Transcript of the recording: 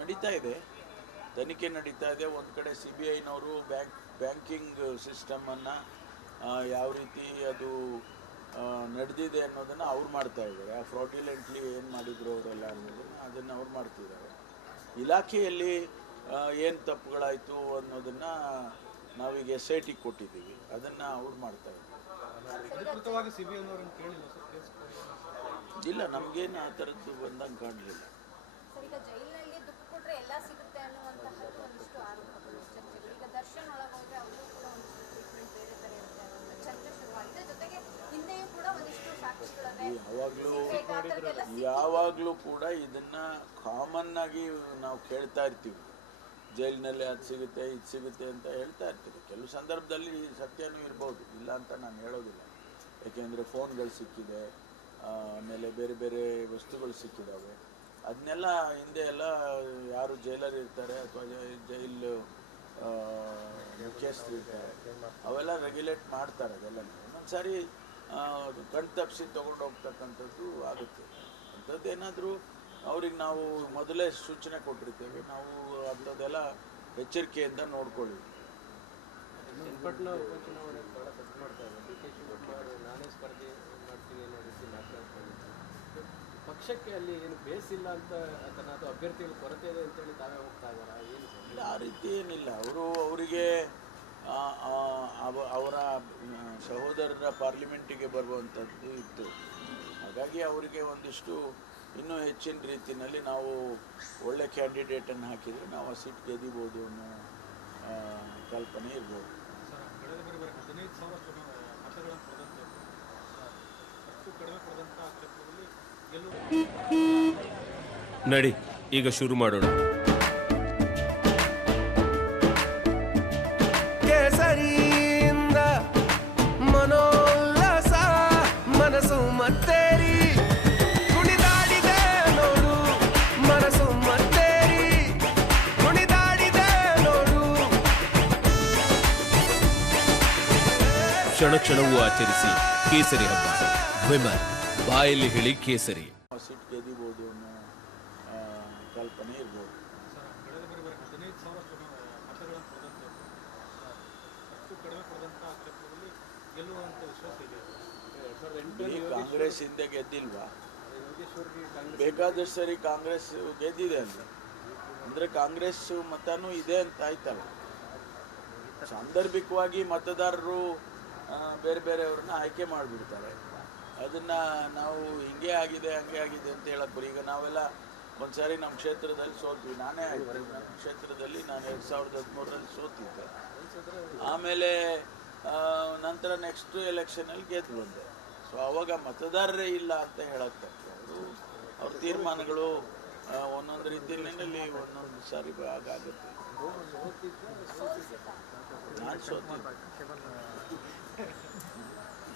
ನಡೀತಾ ಇದೆ, ತನಿಖೆ ನಡೀತಾ ಇದೆ. ಒಂದು ಕಡೆ CBIನವರು ಬ್ಯಾಂಕಿಂಗ್ ಸಿಸ್ಟಮನ್ನು ಯಾವ ರೀತಿ ಅದು ನಡೆದಿದೆ ಅನ್ನೋದನ್ನು ಅವ್ರು ಮಾಡ್ತಾ ಇದ್ದಾರೆ. ಆ ಫ್ರಾಡ್ಯುಲೆಂಟ್ಲಿ ಏನು ಮಾಡಿದ್ರು ಅವರೆಲ್ಲ ಅದನ್ನು ಅವ್ರು ಮಾಡ್ತಿದ್ದಾರೆ. ಇಲಾಖೆಯಲ್ಲಿ ಏನು ತಪ್ಪುಗಳಾಯಿತು ಅನ್ನೋದನ್ನು ನಾವೀಗ SIT ಕೊಟ್ಟಿದ್ದೀವಿ, ಅದನ್ನು ಅವ್ರು ಮಾಡ್ತಾ ಇದ್ದಾರೆ. ಇಲ್ಲ, ನಮಗೇನು ಆ ಥರದ್ದು ಬಂದಂಗೆ ಕಾಣಲಿಲ್ಲ. ಯಾವಾಗಲೂ ಕೂಡ ಇದನ್ನು ಕಾಮನ್ನಾಗಿ ನಾವು ಕೇಳ್ತಾ ಇರ್ತೀವಿ. ಜೈಲಿನಲ್ಲಿ ಅದು ಸಿಗುತ್ತೆ ಇದು ಸಿಗುತ್ತೆ ಅಂತ ಹೇಳ್ತಾ ಇರ್ತೀವಿ. ಕೆಲವು ಸಂದರ್ಭದಲ್ಲಿ ಸತ್ಯನೂ ಇರ್ಬೋದು, ಇಲ್ಲ ಅಂತ ನಾನು ಹೇಳೋದಿಲ್ಲ. ಯಾಕೆಂದರೆ ಫೋನ್ಗಳು ಸಿಕ್ಕಿದೆ, ಆಮೇಲೆ ಬೇರೆ ಬೇರೆ ವಸ್ತುಗಳು ಸಿಕ್ಕಿದ್ದಾವೆ. ಅದನ್ನೆಲ್ಲ ಹಿಂದೆ ಎಲ್ಲ ಯಾರು ಜೈಲರ್ ಇರ್ತಾರೆ ಅಥವಾ ಜೈಲು ಮುಖ್ಯಸ್ಥರು ಇರ್ತಾರೆ, ಅವೆಲ್ಲ ರೆಗ್ಯುಲೇಟ್ ಮಾಡ್ತಾರೆ. ಅದೆಲ್ಲ ಒಂದೊಂದು ಸಾರಿ ಕಣ್ ತಪ್ಪಿಸಿ ತೊಗೊಂಡು ಹೋಗ್ತಕ್ಕಂಥದ್ದು ಆಗುತ್ತೆ. ಅಂಥದ್ದೇನಾದರೂ ಅವ್ರಿಗೆ ನಾವು ಮೊದಲೇ ಸೂಚನೆ ಕೊಟ್ಟಿರ್ತೇವೆ, ನಾವು ಅಂಥದ್ದೆಲ್ಲ ಎಚ್ಚರಿಕೆಯಿಂದ ನೋಡ್ಕೊಳ್ಳಿ. ಪಕ್ಷಕ್ಕೆ ಅಲ್ಲಿ ಏನು ಬೇಸಿಲ್ಲ ಅಂತ ಅಥವಾ ಅಭ್ಯರ್ಥಿಗಳ ಕೊರತೆ ಇದೆ ಅಂತೇಳಿ ತಾವೇ ಹೋಗ್ತಾ ಇದ್ದಾರಾ? ಏನು ಇಲ್ಲ, ಆ ರೀತಿ ಏನಿಲ್ಲ. ಅವರಿಗೆ ಅವರ ಸಹೋದರರ ಪಾರ್ಲಿಮೆಂಟಿಗೆ ಬರುವಂಥದ್ದು ಇತ್ತು. ಹಾಗಾಗಿ ಅವರಿಗೆ ಒಂದಿಷ್ಟು ಇನ್ನೂ ಹೆಚ್ಚಿನ ರೀತಿಯಲ್ಲಿ ನಾವು ಒಳ್ಳೆ ಕ್ಯಾಂಡಿಡೇಟನ್ನು ಹಾಕಿದರೆ ನಾವು ಆ ಸೀಟ್ ಗೆದಿಬೋದು ಅನ್ನೋ ಕಲ್ಪನೆ ಇರ್ಬೋದು. ನಡಿ, ಈಗ ಶುರು ಮಾಡೋಣ. ಕೇಸರಿಯಿಂದ ಮನೋಲ್ಲಾಸ ಮನಸ್ಸು ಮತ್ತೇರಿ ಕುಣಿದಾಡಿದೆ ನೋಡು, ಮನಸ್ಸು ಮತ್ತೇರಿ ಕುಣಿದಾಡಿದೆ ನೋಡು. ಕ್ಷಣ ಕ್ಷಣವೂ ಆಚರಿಸಿ ಕೇಸರಿ ಹಬ್ಬ. ವಿಮಲ್, ಬಾಯಲ್ಲಿ ಹೇಳಿ ಕೇಸರಿ. ಸೀಟ್ ಗೆದಿಬೋದು ಅನ್ನೋ ಕಲ್ಪನೆ ಇರ್ಬೋದು. ಕಾಂಗ್ರೆಸ್ ಹಿಂದೆ ಗೆದ್ದಿಲ್ವಾ? ಬೇಕಾದಷ್ಟು ಸರಿ ಕಾಂಗ್ರೆಸ್ ಗೆದ್ದಿದೆ ಅಂದರೆ ಕಾಂಗ್ರೆಸ್ ಮತನೂ ಇದೆ ಅಂತ ಆಯ್ತಲ್ಲ. ಸಾಂದರ್ಭಿಕವಾಗಿ ಮತದಾರರು ಬೇರೆ ಬೇರೆಯವ್ರನ್ನ ಆಯ್ಕೆ ಮಾಡಿಬಿಡ್ತಾರೆ. ಅದನ್ನು ನಾವು ಹಿಂಗೆ ಆಗಿದೆ ಹಂಗೆ ಆಗಿದೆ ಅಂತ ಹೇಳಕ್ಕೆ ಈಗ ನಾವೆಲ್ಲ ಒಂದು ಸಾರಿ ನಮ್ಮ ಕ್ಷೇತ್ರದಲ್ಲಿ ಸೋತ್ವಿ. ನಾನೇ ಆಯ್ತು, ನಮ್ಮ ಕ್ಷೇತ್ರದಲ್ಲಿ ನಾನು 2013ರಲ್ಲಿ ಸೋತಿದ್ದೆ. ಆಮೇಲೆ ನಂತರ ನೆಕ್ಸ್ಟ್ ಎಲೆಕ್ಷನಲ್ಲಿ ಗೆದ್ದು ಬಂದೆ. ಸೊ ಆವಾಗ ಮತದಾರರೇ ಇಲ್ಲ ಅಂತ ಹೇಳಕ್ಕೆ ಅವ್ರ ತೀರ್ಮಾನಗಳು ಒಂದೊಂದು ರೀತಿಯಲ್ಲಿ ಒಂದೊಂದು ಸಾರಿ ಆಗುತ್ತೆ. ನಾನು ಸೋತಿದ್ದೆ.